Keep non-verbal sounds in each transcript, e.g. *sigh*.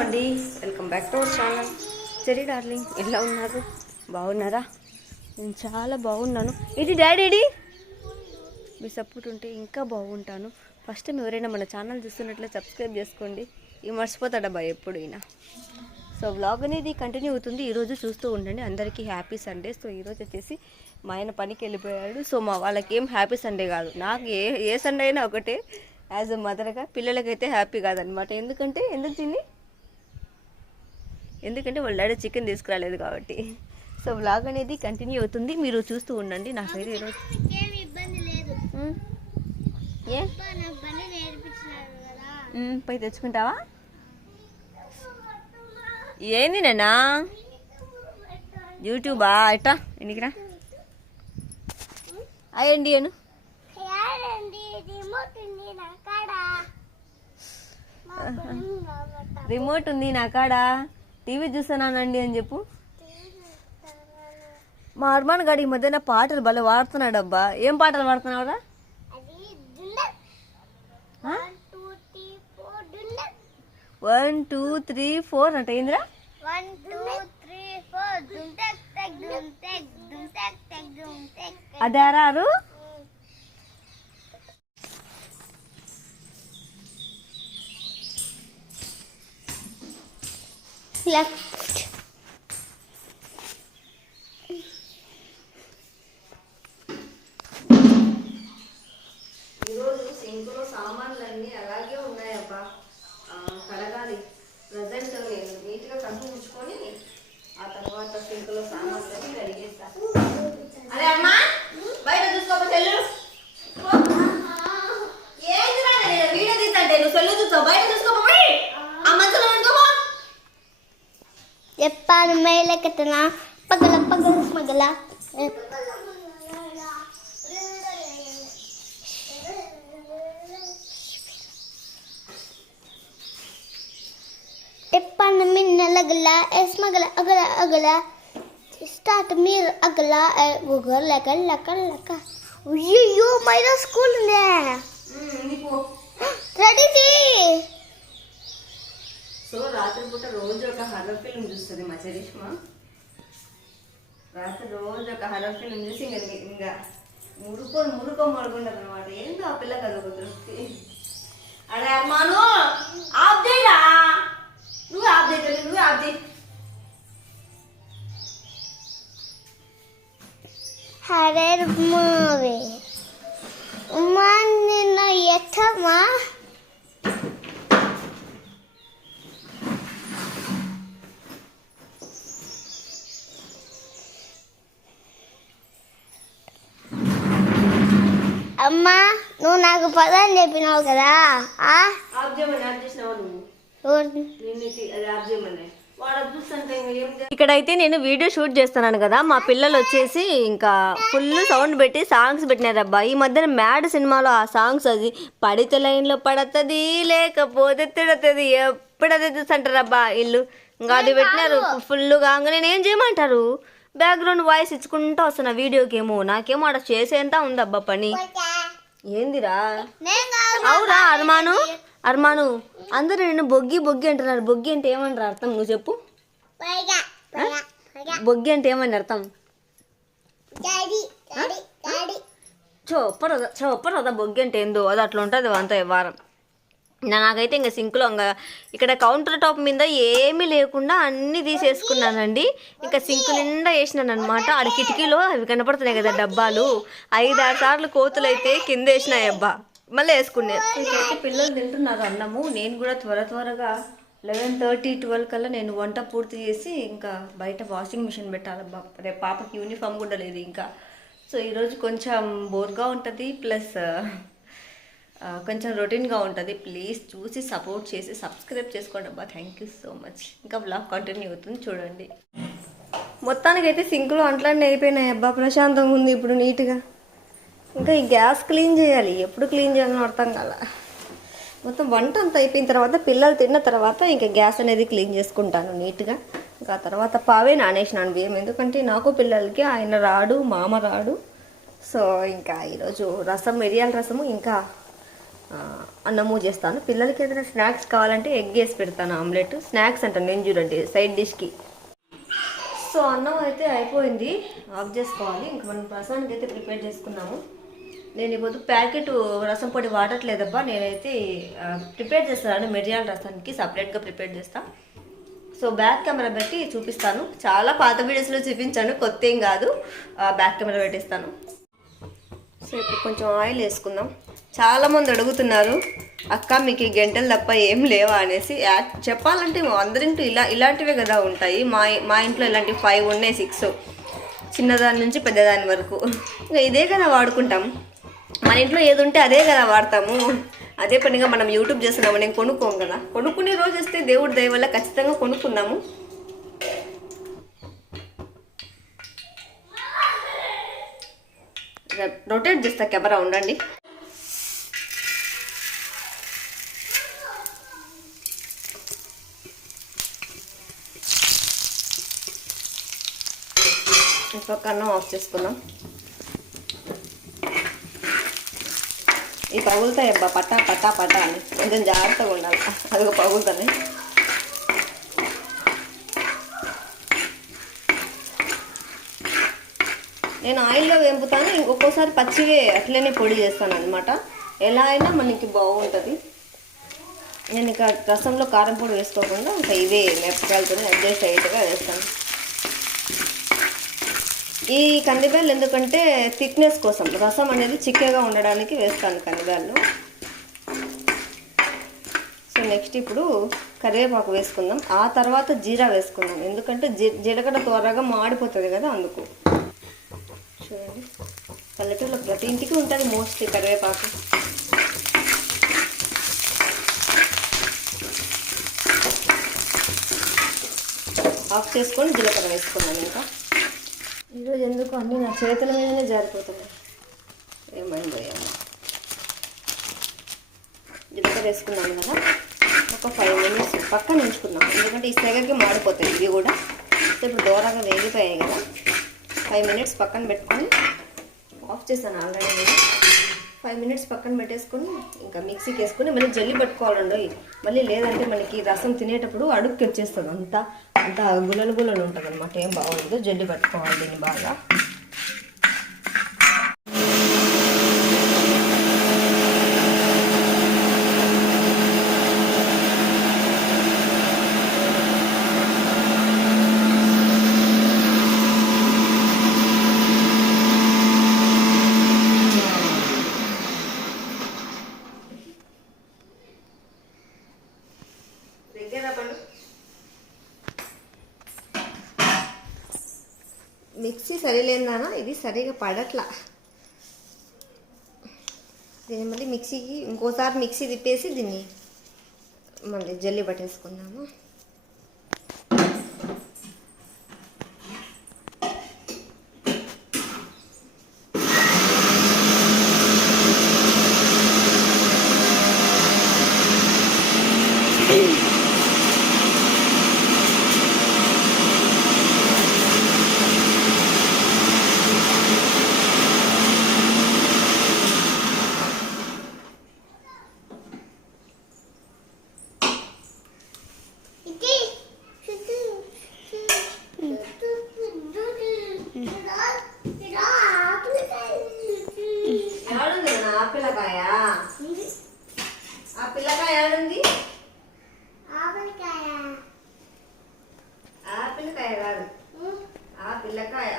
అండి. Welcome back to our channel. Cherry darling ఎలా ఉన్నారు? బాగున్నారా? నేను చాలా బాగున్నాను. ఇది డాడీ మీ సపోర్ట్ ఉంటే ఇంకా బాగుంటాను. ఫస్ట్ టైం ఎవరైనా మన ఛానల్ చూస్తున్నట్లే సబ్స్క్రైబ్ చేసుకోండి. ఇక మర్చిపోతాడబ్బా ఎప్పుడు అయినా సో వ్లాగ్ అనేది కంటిన్యూ అవుతుంది. ఈరోజు చూస్తూ ఉండండి. అందరికీ హ్యాపీ సండే సో ఈరోజు వచ్చేసి మా ఆయన పనికి వెళ్ళిపోయాడు. సో మా వాళ్ళకి ఏం హ్యాపీ సండే కాదు. నాకు ఏ ఏ సండే అయినా ఒకటే. యాజ్ అ మదర్గా పిల్లలకైతే హ్యాపీ కాదనమాట ఎందుకంటే ఎందుకు తిని ఎందుకంటే వాళ్ళ డాడీ చికెన్ తీసుకురాలేదు కాబట్టి. సో వ్లాగ్ అనేది కంటిన్యూ అవుతుంది. మీరు చూస్తూ ఉండండి. నాకైతే ఈరోజు ఏ? పోయి తెచ్చుకుంటావా? ఏంది నేనా యూట్యూబా? ఎట్టా? ఎన్నికిరా? అయ్యండి అను? రిమోట్ ఉంది నా కాడ? టీవీ చూస్తున్నానండి అని చెప్పు. మా అర్మాన్ గాడి ఈ మధ్యన పాటలు భలే వాడుతున్నాడు అబ్బా ఏం పాటలు పాడుతున్నావురా? వన్ టూ త్రీ ఫోర్ అంటే. ఏందిరా? వన్ టూ త్రీ ఫోర్ దుంటెక్ టెక్ దుంటెక్ దుంటెక్ టెక్ దుంటెక్ అదే అరారు లెఫ్ట్ ఈరోజు సింకులో సామాన్లన్నీ అలాగే ఉన్నాయబ్బా. ఆ, కడగాలి ప్రజెంట్ నేను నీట్గా కంపు ఉంచుకొని ఆ తర్వాత సింకులో సామాన్లన్నీ है कितना पगला पगला पगला टिप्पण मिन्न लगला एस मगला अगला अगला स्टार्ट मेर अगला गूगल लगा लगा लगा ये यो मेरा स्कूल ने रेडी రాత్రి పూట రోజు ఒక హర్రర్ ఫిల్మ్ చూస్తుంది మా చరిష్మా. రాత్రి రోజు ఒక హర్రర్ ఫిల్మ్ చూసి ఇంకా ఇంకా మురుకో మురుకో మడుకుండదు అనమాట ఏందో ఆ పిల్ల కదా తృప్తి. అరే అమ్మాను ఆఫ్ చేయరా నువ్వు ఆఫ్ చేయాలి నువ్వు ఆఫ్ చేయి హరర్ మూవీ ఉమా నిన్న ఎత్తమా? నువ్వు నాకు పదాలు చెప్పినావు కదా ఆ? అది అది ఇక్కడైతే నేను వీడియో షూట్ చేస్తున్నాను కదా మా పిల్లలు వచ్చేసి ఇంకా ఫుల్ సౌండ్ పెట్టి సాంగ్స్ పెట్టినారు అబ్బా. ఈ మధ్యన మ్యాడ్ సినిమాలో ఆ సాంగ్స్ అది పడితే లైన్లో పడతది లేకపోతే తిడతది. ఎప్పుడదే చూస్తుంటారు అబ్బా ఇల్లు ఇంకా అది పెట్టినారు ఫుల్ కాగానే నేను ఏం చేయమంటారు? బ్యాక్గ్రౌండ్ వాయిస్ ఇచ్చుకుంటూ వస్తున్నా వీడియోకి ఏమో నాకేమో అక్కడ చేసేంత ఉందబ్బా పని. ఏందిరా? అవురా అర్మాను. అర్మాను అందరూ నేను బొగ్గి బొగ్గి అంటున్నారు. బొగ్గి అంటే ఏమన్నారు అర్థం? నువ్వు చెప్పు. బొగ్గి అంటే ఏమని అర్థం? డాడీ డాడీ చొప్పరదా చొప్పరదా బొగ్గి అంటే ఏందో? అది అట్లా ఉంటుంది అంత వారం. నాకైతే ఇంకా సింక్లో ఇంకా ఇక్కడ కౌంటర్ టాప్ మీద ఏమీ లేకుండా అన్నీ తీసేసుకున్నానండి. ఇంకా సింక్ నిండా వేసినాను అనమాట ఆడ కిటికీలో అవి కనపడుతున్నాయి కదా డబ్బాలు. ఐదు ఆరు సార్లు కోతులు అయితే కింద వేసినాయి అబ్బా. మళ్ళీ వేసుకునే. పిల్లలు తింటున్నారు అన్నము. నేను కూడా త్వర త్వరగా లెవెన్ థర్టీ ట్వెల్వ్ కల్లా నేను వంట పూర్తి చేసి ఇంకా బయట వాషింగ్ మిషన్ పెట్టాలబ్బా. రేపు పాపకి యూనిఫామ్ కూడా లేదు ఇంకా. సో ఈరోజు కొంచెం బోర్గా ఉంటుంది. ప్లస్ కొంచెం రొటీన్గా ఉంటుంది. ప్లీజ్ చూసి సపోర్ట్ చేసి సబ్స్క్రైబ్ చేసుకోండి అబ్బా. థ్యాంక్ యూ సో మచ్ ఇంకా బ్లాగ్ కంటిన్యూ అవుతుంది. చూడండి. మొత్తానికైతే సింకులు అంట్లన్నీ అయిపోయినాయి అబ్బా. ప్రశాంతంగా ఉంది ఇప్పుడు నీట్గా. ఇంకా ఈ గ్యాస్ క్లీన్ చేయాలి. ఎప్పుడు క్లీన్ చేయాలని అర్థం కాల. మొత్తం వంట అంతా అయిపోయిన తర్వాత పిల్లలు తిన్న తర్వాత ఇంకా గ్యాస్ అనేది క్లీన్ చేసుకుంటాను నీట్గా. ఇంకా తర్వాత పావే నానేసినాను బియ్యం. ఎందుకంటే నాకు పిల్లలకి ఆయన రాడు మామ రాడు. సో ఇంకా ఈరోజు రసం మిరియాల రసము ఇంకా అన్నము చేస్తాను పిల్లలకి ఏదైనా స్నాక్స్ కావాలంటే ఎగ్ వేసి పెడతాను ఆమ్లెట్. స్నాక్స్ అంటాను నేను చూడండి సైడ్ డిష్కి. సో అన్నం అయితే అయిపోయింది. ఆఫ్ చేసుకోవాలి. ఇంక మనం రసానికి అయితే ప్రిపేర్ చేసుకున్నాము. నేను ఇప్పుడు ప్యాకెట్ రసం పొడి వాడట్లేదబ్బా. నేనైతే ప్రిపేర్ చేస్తాను. మిరియాల రసానికి సపరేట్గా ప్రిపేర్ చేస్తా. సో బ్యాక్ కెమెరా పెట్టి చూపిస్తాను. చాలా పాత వీడియోస్లో చూపించాను. కొత్త ఏం కాదు. బ్యాక్ కెమెరా పెట్టిస్తాను. సో ఇప్పుడు కొంచెం ఆయిల్ వేసుకుందాం. చాలామంది అడుగుతున్నారు అక్క మీకు ఈ గంటలు తప్ప ఏం లేవా? అనేసి. చెప్పాలంటే అందరింటూ ఇలా ఇలాంటివే కదా ఉంటాయి. మా మా ఇంట్లో ఇలాంటి ఫైవ్ ఉన్నాయి సిక్స్ చిన్నదాని నుంచి పెద్దదాని వరకు. ఇంకా ఇదే కదా వాడుకుంటాం. మన ఇంట్లో ఏది ఉంటే అదే కదా వాడతాము. అదే పనిగా మనం యూట్యూబ్ చేస్తున్నాము. నేను కొనుక్కోం కదా. కొనుక్కునే రోజు వస్తే దేవుడి దయ వల్ల ఖచ్చితంగా కొనుక్కుందాము. రొటేట్ చేస్తా కెమెరా ఉండండి. ఇంకొక అన్నం ఆఫ్ చేసుకుందాం ఈ పగులుతాయి అబ్బా పట్టా పట్టా పట్టా అని కొంచెం జాగ్రత్తగా ఉండాలి అదిగో పగులుతాయి నేను ఆయిల్లో వేపుతాను ఇంకొకసారి పచ్చివే అట్లనే పొడి చేస్తాను అనమాట ఎలా అయినా మనకి బాగుంటుంది నేను ఇక రసంలో కారం పొడి వేసుకోకుండా ఇంకా ఇవే మిరపకాయలతో అడ్జస్ట్ అయ్యేట్టుగా వేస్తాను ఈ కందిబ్యాలు ఎందుకంటే థిక్నెస్ కోసం రసం అనేది చిక్కగా ఉండడానికి వేస్తాను కందిబ్యాలు సో నెక్స్ట్ ఇప్పుడు కరివేపాకు వేసుకుందాం. ఆ తర్వాత జీరా వేసుకుందాం. ఎందుకంటే జీ జీలకర్ర త్వరగా మాడిపోతుంది కదా అందుకు. చూడండి. పల్లెటూరులో ప్రతి ఇంటికి ఉంటుంది మోస్ట్లీ కరివేపాకు. ఆఫ్ చేసుకొని జీలకర్ర వేసుకున్నాను ఇంకా. ఈరోజు ఎందుకు అన్నీ నా చేతుల మీదనే జారిపోతున్నాయి? ఏమైందో ఏమో జీలకర్ర వేసుకున్నాను కదా. ఒక ఫైవ్ మినిట్స్ పక్కన ఉంచుకున్నాం. ఎందుకంటే ఈ సెగకి మాడిపోతాయి ఇవి కూడా. ఇప్పుడు దూరంగా వేగిపోయాయి కదా. ఫైవ్ మినిట్స్ పక్కన పెట్టుకొని ఆఫ్ చేశాను ఆల్రెడీ నేను. ఫైవ్ మినిట్స్ పక్కన పెట్టేసుకొని ఇంకా మిక్సీకి వేసుకొని మళ్ళీ జల్లి పట్టుకోవాలండి మళ్ళీ లేదంటే మనకి రసం తినేటప్పుడు అడుక్కి వచ్చేస్తుంది అంతా. అంతా గుల్లలు గుల్లలు ఉంటుంది అనమాట ఏం బాగుండదు జల్లి పట్టుకోవాలి దీన్ని బాగా దగ్గర పండు మిక్సీ సరిలేదానా ఇది సరిగా పడట్లా. దీన్ని మళ్ళీ మిక్సీకి ఇంకోసారి మిక్సీ తిప్పేసి దీన్ని మళ్ళీ జల్లి పట్టేసుకుందాము ఇది ఏడుంది ఆ పిల్లకాయ ఆ పిల్లకాయ ఏడుంది ఆ పిల్లకాయ కాదు ఆ పిల్లకాయ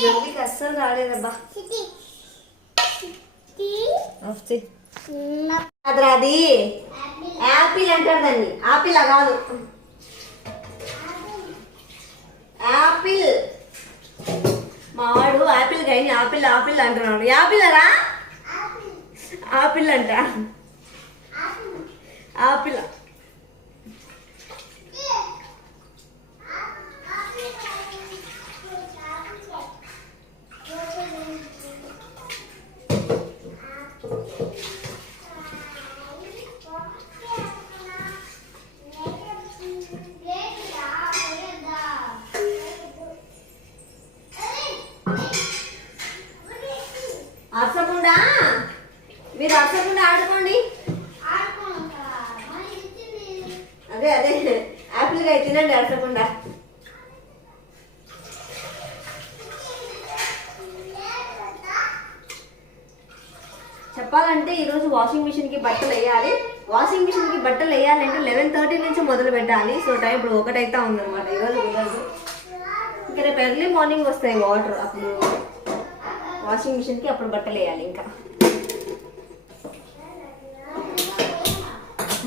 జల్లికి అస్సలు రాలేదబ్బా. అది. యాపిల్ అంటారు దాన్ని. ఆపిల్ కాదు. యాపిల్. మా వాడు యాపిల్ కానీ ఆపిల్ ఆపిల్ అంటున్నాడు. యాపిల్ రా ఆపిల్ అంట. ఆపిల్ మీరు అడగకుండా ఆడుకోండి అదే అదే యాపిల్ కాయ తినండి అడగకుండా చెప్పాలంటే ఈరోజు వాషింగ్ మిషన్కి బట్టలు వేయాలి. వాషింగ్ మిషన్కి బట్టలు వేయాలంటే లెవెన్ థర్టీ నుంచి మొదలు పెట్టాలి. సో టైం ఇప్పుడు ఒకటైతే ఉందన్నమాట. అనమాట కుదరదు ఇంకా రేపు ఎర్లీ మార్నింగ్ వస్తాయి వాటర్. అప్పుడు వాషింగ్ మిషన్కి అప్పుడు బట్టలు వేయాలి ఇంకా.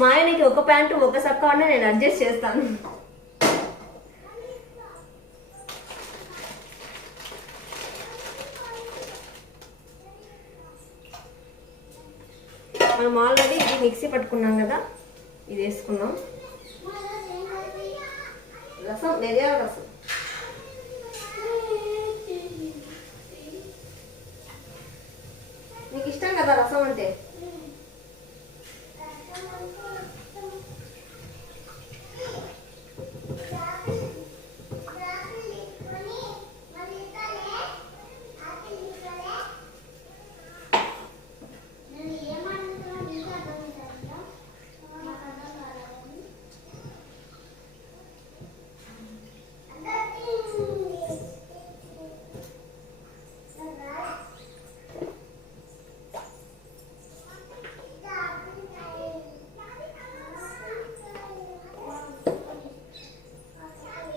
మా ఆయనకి ఒక ప్యాంటు ఒక సక్క ఉన్నా నేను అడ్జస్ట్ చేస్తాను. మనం ఆల్రెడీ ఇది మిక్సీ పట్టుకున్నాం కదా ఇది వేసుకున్నాం. రసం మిరియాల రసం. మీకు ఇష్టం కదా రసం అంటే?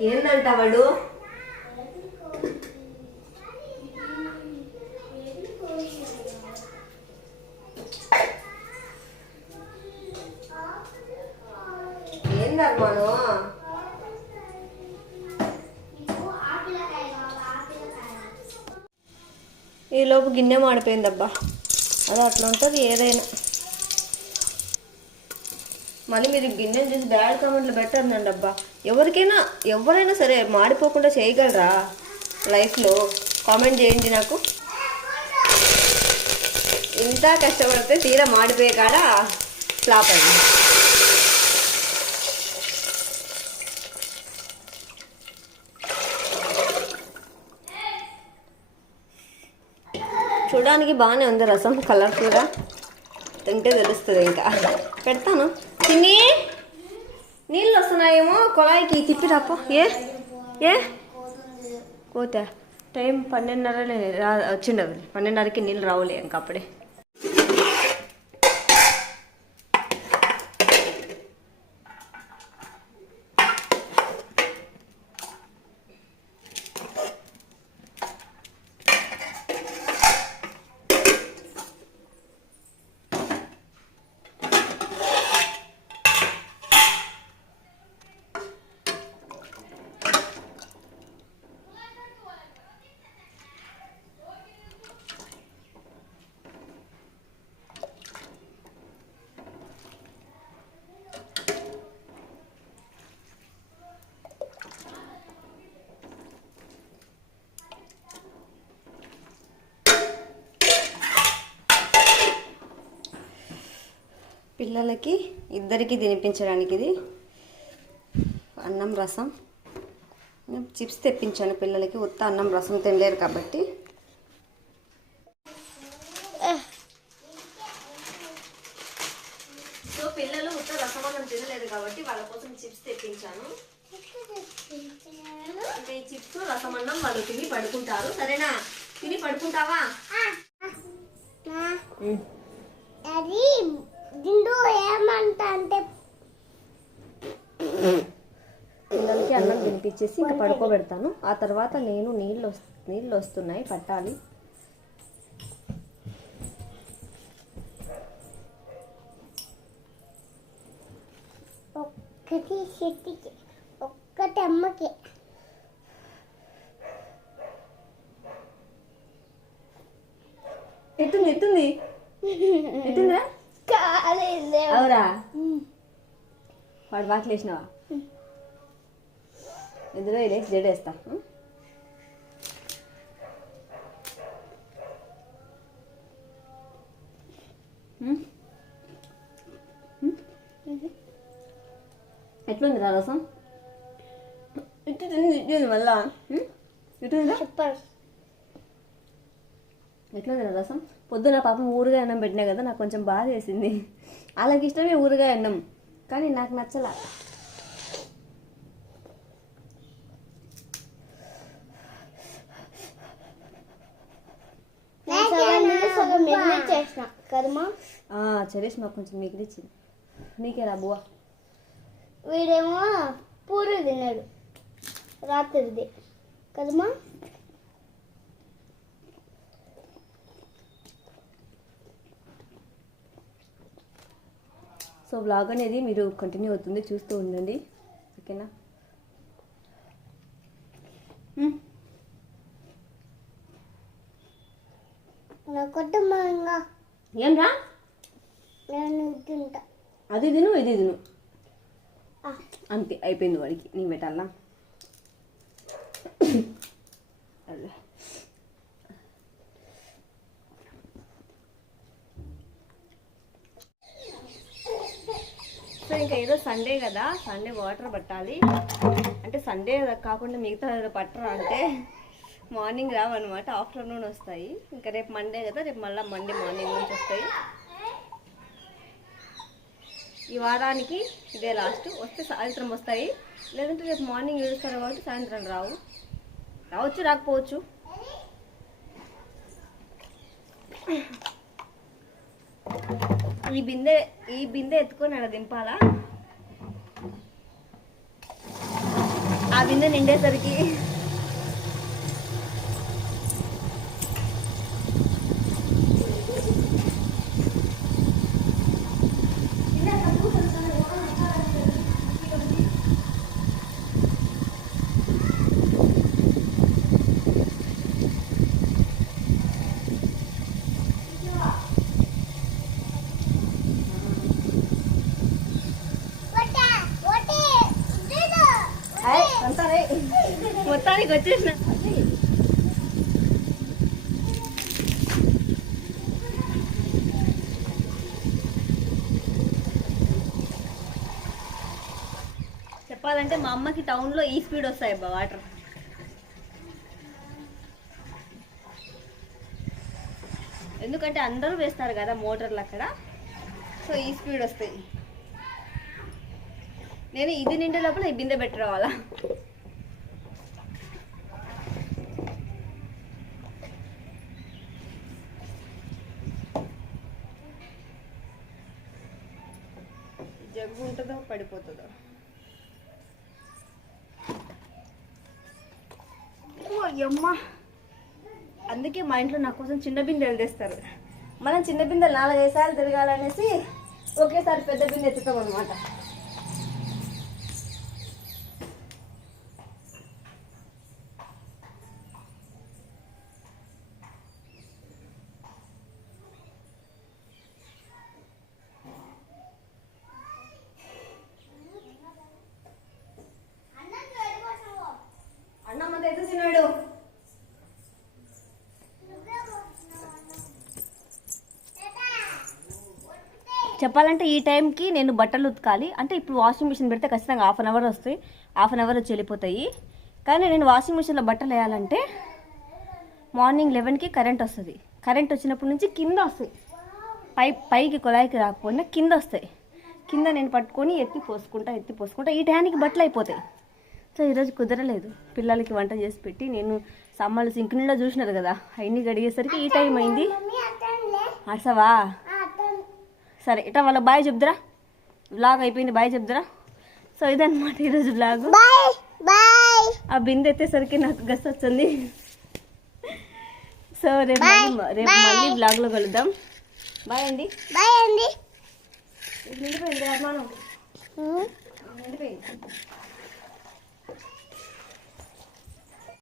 ఏందంట వాడు? ఏందర్మాను ఈ లోపు గిన్నె మాడిపోయిందబ్బా. అది అట్లా ఉంటుంది ఏదైనా. మళ్ళీ మీరు గిన్నెలు చూసి బ్యాడ్ కామెంట్లు పెట్టండి అబ్బా. ఎవరికైనా ఎవరైనా సరే మాడిపోకుండా చేయగలరా లైఫ్లో? కామెంట్ చేయండి నాకు. ఇంత కష్టపడితే తీరా మాడిపోయే కాడ ఫ్లాప్ అయింది. చూడడానికి బాగానే ఉంది రసం కలర్ఫుల్గా తింటే తెలుస్తుంది ఇంకా. పెడతాను. తిని నీళ్ళు వస్తున్నాయేమో కుళాయికి తిప్పి ఏ? ఏ? కోత. టైం పన్నెండున్నర వచ్చిండదు వచ్చిండవు పన్నెండున్నరకి నీళ్ళు రావులే ఇంకా పిల్లలకి ఇద్దరికి తినిపించడానికి ఇది. అన్నం రసం. నేను చిప్స్ తెప్పించాను పిల్లలకి. ఉత్త అన్నం రసం తినలేరు కాబట్టి. సో పిల్లలు ఉత్త రసం అన్నం తినలేదు కాబట్టి వాళ్ళ కోసం చిప్స్ తెప్పించాను. ఇంకా ఈ చిప్స్ రసం అన్నం వాళ్ళు తిని పడుకుంటారు. సరేనా? తిని పడుకుంటావా? అది దిండు ఏమంట అంటే పిల్లలకి అన్నం తినిపించేసి ఇంకా పడుకోబెడతాను. ఆ తర్వాత నేను నీళ్ళు నీళ్ళు వస్తున్నాయి పట్టాలి. ఒక్కటి చెట్టుకి ఒక్కటి అమ్మకి. ఎత్తుంది ఎత్తుంది. *laughs* ఎత్తుందిరా కాలేదు అవురా? వాడు బాగా లేచినావా ఎదురు లేచి జడేస్తా? ఉం? ఎట్లుందిరా రసం? ఇటు తింది ఇటు మళ్ళా? ఇటుందిరా సూపర్ ఎట్లా తిన రసం? పొద్దున పాపం ఊరుగా అన్నం పెట్టినా కదా నాకు కొంచెం బాధ వేసింది. వాళ్ళకి ఇష్టమే ఊరుగా అన్నం కానీ నాకు నచ్చలా. చరేష్ మాకు కొంచెం మిగిలిచ్చింది. నీకేరా బువ్వ? వీడేమో పూరి తిన్నాడు రాత్రిది. కదమ్మా సో బ్లాగ్ అనేది మీరు కంటిన్యూ అవుతుంది చూస్తూ ఉండండి. ఓకేనా? ఏం రా నేను అది తిను ఇది తిను. అంతే అయిపోయింది వాడికి. నీకు పెట్టాలా? సో ఇంకా ఏదో సండే కదా సండే వాటర్ పట్టాలి. అంటే సండే కాకుండా మిగతా పట్టరు పట్టరా అంటే మార్నింగ్ రావన్నమాట ఆఫ్టర్నూన్ వస్తాయి. ఇంకా రేపు మండే కదా రేపు మళ్ళీ మండే మార్నింగ్ నుంచి వస్తాయి. ఈ వారానికి ఇదే లాస్ట్ వస్తే సాయంత్రం వస్తాయి. లేదంటే రేపు మార్నింగ్ ఏడుస్తారు కాబట్టి సాయంత్రం రావు. రావచ్చు రాకపోవచ్చు. ఈ బిందె ఈ బిందె ఎత్తుకొని అలా దింపాలా? ఆ బిందె నిండేసరికి మొత్తానికి వచ్చేసిన. చెప్పాలంటే మా అమ్మకి టౌన్లో ఈ స్పీడ్ వస్తాయి అబ్బా వాటర్ ఎందుకంటే అందరూ వేస్తారు కదా మోటార్లు అక్కడ. సో ఈ స్పీడ్ వస్తాయి. నేను ఇది నిండే లోపల ఈ బిందె పెట్టి రావాలా? మా ఇంట్లో నా కోసం చిన్న బిందెలు తెస్తారు. మనం చిన్న బిందెలు నాలుగైదు సార్లు తిరగాలనేసి ఒకేసారి పెద్ద బిందె ఎత్తుతాం అనమాట అన్నం అంతా ఎత్తు తిన్నాడు చెప్పాలంటే ఈ టైంకి నేను బట్టలు ఉతకాలి. అంటే ఇప్పుడు వాషింగ్ మిషన్ పెడితే ఖచ్చితంగా హాఫ్ అన్ అవర్ వస్తాయి. హాఫ్ అన్ అవర్ వచ్చి వెళ్ళిపోతాయి. కానీ నేను వాషింగ్ మిషన్లో బట్టలు వేయాలంటే మార్నింగ్ లెవెన్కి కరెంట్ వస్తుంది. కరెంట్ వచ్చినప్పటి నుంచి కింద వస్తాయి. పై పైకి కుళాయికి రాకపోయినా కింద వస్తాయి. కింద నేను పట్టుకొని ఎత్తి పోసుకుంటా ఎత్తి పోసుకుంటా. ఈ టైంకి బట్టలు అయిపోతాయి. సో ఈరోజు కుదరలేదు. పిల్లలకి వంట చేసి పెట్టి నేను సమ్మలు సింక్ నిండా చూసినారు కదా. అవన్నీ గడిగేసరికి ఈ టైం అయింది. అసవా. సరే ఇట్లా వాళ్ళ బాయ్ చెప్దురా? బ్లాగ్ అయిపోయింది బాయ్ చెప్దురా? సో ఇదన్నమాట ఈరోజు బ్లాగ్ ఆ బిందె ఎత్తేసరికి నాకు గస్ వచ్చింది. సో రేపు రేపు మళ్ళీ బ్లాగ్లో కలుద్దాం. బాయ్ అండి. బాయ్ అండి. నిండిపోయింది.